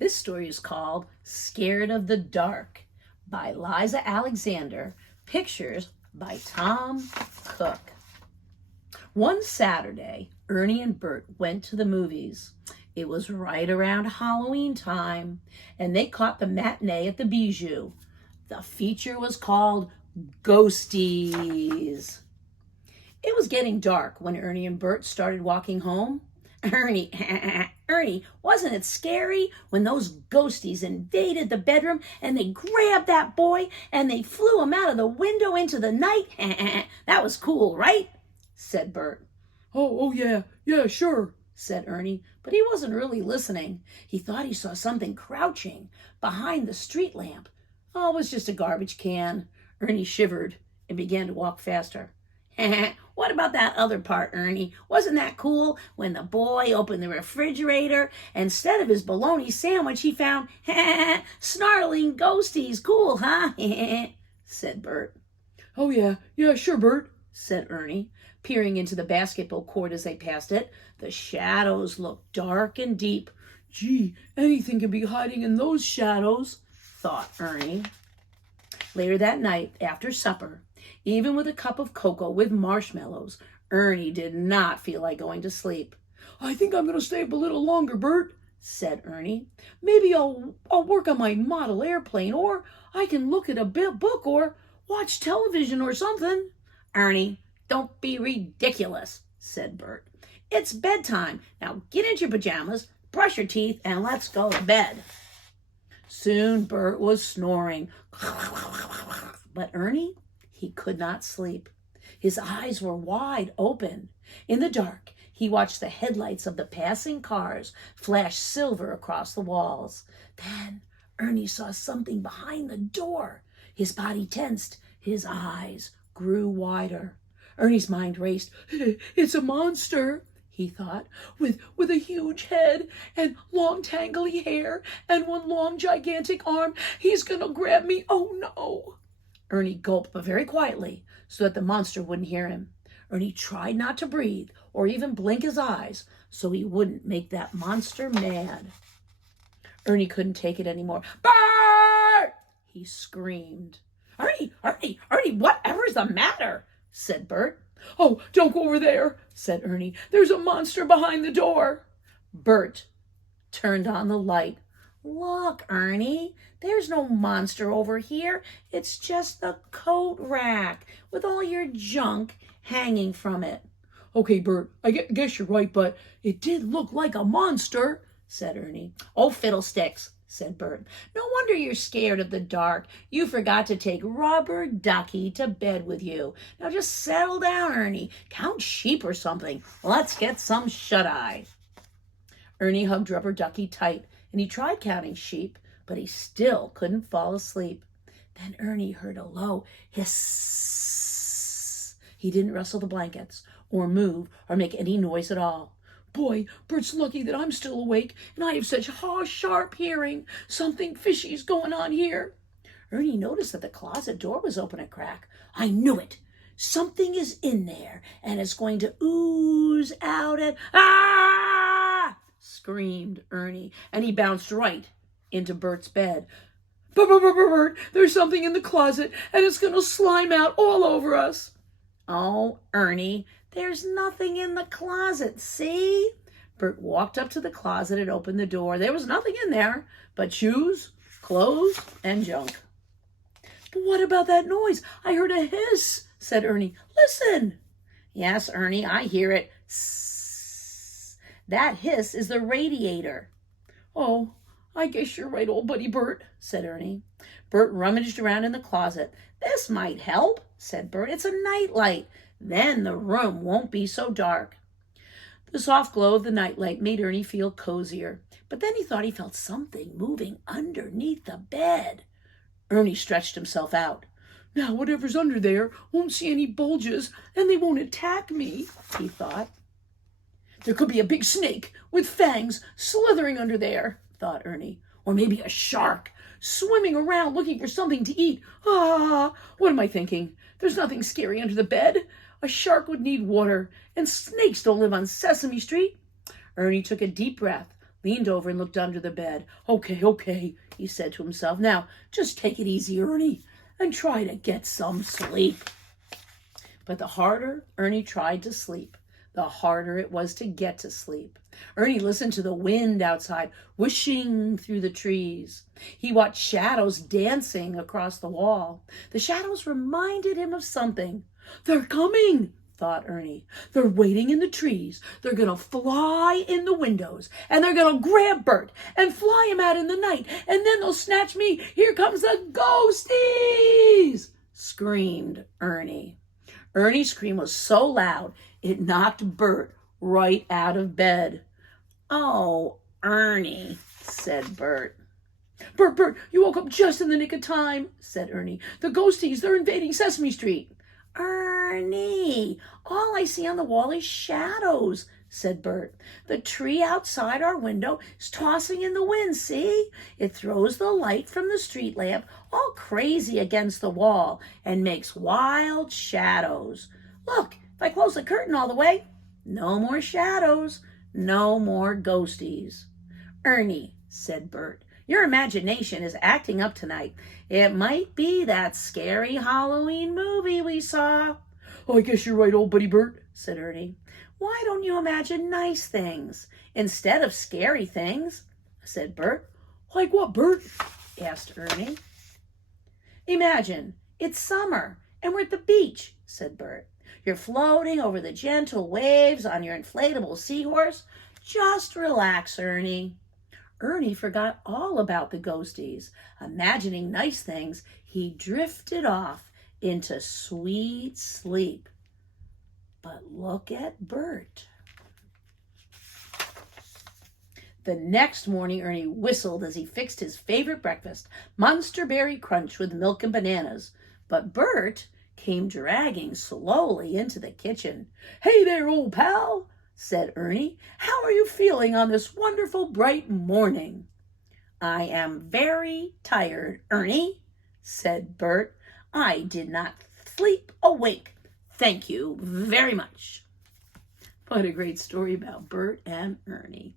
This story is called Scared of the Dark by Liza Alexander, pictures by Tom Cooke. One Saturday, Ernie and Bert went to the movies. It was right around Halloween time, and they caught the matinee at the Bijou. The feature was called Ghosties. It was getting dark when Ernie and Bert started walking home. Ernie, wasn't it scary when those ghosties invaded the bedroom and they grabbed that boy and they flew him out of the window into the night? That was cool, right? Said Bert. Oh, yeah, sure, said Ernie, but he wasn't really listening. He thought he saw something crouching behind the street lamp. Oh, it was just a garbage can. Ernie shivered and began to walk faster. What about that other part, Ernie? Wasn't that cool when the boy opened the refrigerator and instead of his bologna sandwich, he found snarling ghosties? Cool, huh? said Bert. Oh, yeah, sure, Bert, said Ernie, peering into the basketball court as they passed it. The shadows looked dark and deep. Gee, anything can be hiding in those shadows, thought Ernie. Later that night, after supper, even with a cup of cocoa with marshmallows, Ernie did not feel like going to sleep. I think I'm going to stay up a little longer, Bert, said Ernie. Maybe I'll work on my model airplane, or I can look at a book or watch television or something. Ernie, don't be ridiculous, said Bert. It's bedtime. Now get into your pajamas, brush your teeth, and let's go to bed. Soon Bert was snoring. But Ernie, he could not sleep. His eyes were wide open. In the dark, he watched the headlights of the passing cars flash silver across the walls. Then Ernie saw something behind the door. His body tensed. His eyes grew wider. Ernie's mind raced. It's a monster, he thought, with a huge head and long tangly hair and one long gigantic arm. He's gonna grab me. Oh no. Ernie gulped, but very quietly, so that the monster wouldn't hear him. Ernie tried not to breathe or even blink his eyes so he wouldn't make that monster mad. Ernie couldn't take it anymore. Bert! He screamed. Ernie, whatever's the matter? Said Bert. Oh, don't go over there, said Ernie. There's a monster behind the door. Bert turned on the light. Look, Ernie, there's no monster over here. It's just the coat rack with all your junk hanging from it. Okay, Bert, I guess you're right, but it did look like a monster, said Ernie. Oh, fiddlesticks, said Bert. No wonder you're scared of the dark. You forgot to take Rubber Ducky to bed with you. Now just settle down, Ernie. Count sheep or something. Let's get some shut-eye. Ernie hugged Rubber Ducky tight, and he tried counting sheep, but he still couldn't fall asleep. Then Ernie heard a low hiss. He didn't rustle the blankets or move or make any noise at all. Boy, Bert's lucky that I'm still awake, and I have such sharp hearing. Something fishy's going on here. Ernie noticed that the closet door was open a crack. I knew it. Something is in there, and it's going to ooze out and... Ah! Screamed Ernie, and he bounced right into Bert's bed. Bert, there's something in the closet, and it's going to slime out all over us. Oh, Ernie, there's nothing in the closet, see? Bert walked up to the closet and opened the door. There was nothing in there but shoes, clothes, and junk. But what about that noise? I heard a hiss, said Ernie. Listen. Yes, Ernie, I hear it. Sss. That hiss is the radiator. Oh, I guess you're right, old buddy Bert, said Ernie. Bert rummaged around in the closet. This might help, said Bert. It's a nightlight. Then the room won't be so dark. The soft glow of the nightlight made Ernie feel cozier, but then he thought he felt something moving underneath the bed. Ernie stretched himself out. Now, whatever's under there won't see any bulges, and they won't attack me, he thought. There could be a big snake with fangs slithering under there, thought Ernie. Or maybe a shark swimming around looking for something to eat. Ah, what am I thinking? There's nothing scary under the bed. A shark would need water, and snakes don't live on Sesame Street. Ernie took a deep breath, leaned over and looked under the bed. Okay, he said to himself. Now, just take it easy, Ernie, and try to get some sleep. But the harder Ernie tried to sleep, the harder it was to get to sleep. Ernie listened to the wind outside, whooshing through the trees. He watched shadows dancing across the wall. The shadows reminded him of something. They're coming, thought Ernie. They're waiting in the trees. They're going to fly in the windows, and they're going to grab Bert and fly him out in the night, and then they'll snatch me. Here comes the ghosties, screamed Ernie. Ernie's scream was so loud, it knocked Bert right out of bed. Oh, Ernie, said Bert. Bert, you woke up just in the nick of time, said Ernie. The ghosties, they're invading Sesame Street. Ernie, all I see on the wall is shadows, said Bert. The tree outside our window is tossing in the wind, see? It throws the light from the street lamp all crazy against the wall and makes wild shadows. Look, if I close the curtain all the way, no more shadows, no more ghosties. Ernie, said Bert, your imagination is acting up tonight. It might be that scary Halloween movie we saw. Oh, I guess you're right, old buddy Bert, said Ernie. Why don't you imagine nice things instead of scary things? Said Bert. Like what, Bert? Asked Ernie. Imagine it's summer and we're at the beach, said Bert. You're floating over the gentle waves on your inflatable seahorse. Just relax, Ernie. Ernie forgot all about the ghosties. Imagining nice things, he drifted off into sweet sleep. But look at Bert. The next morning, Ernie whistled as he fixed his favorite breakfast, Monster Berry Crunch with milk and bananas. But Bert came dragging slowly into the kitchen. Hey there, old pal, said Ernie. How are you feeling on this wonderful bright morning? I am very tired, Ernie, said Bert. I did not sleep a wink. Thank you very much. What a great story about Bert and Ernie.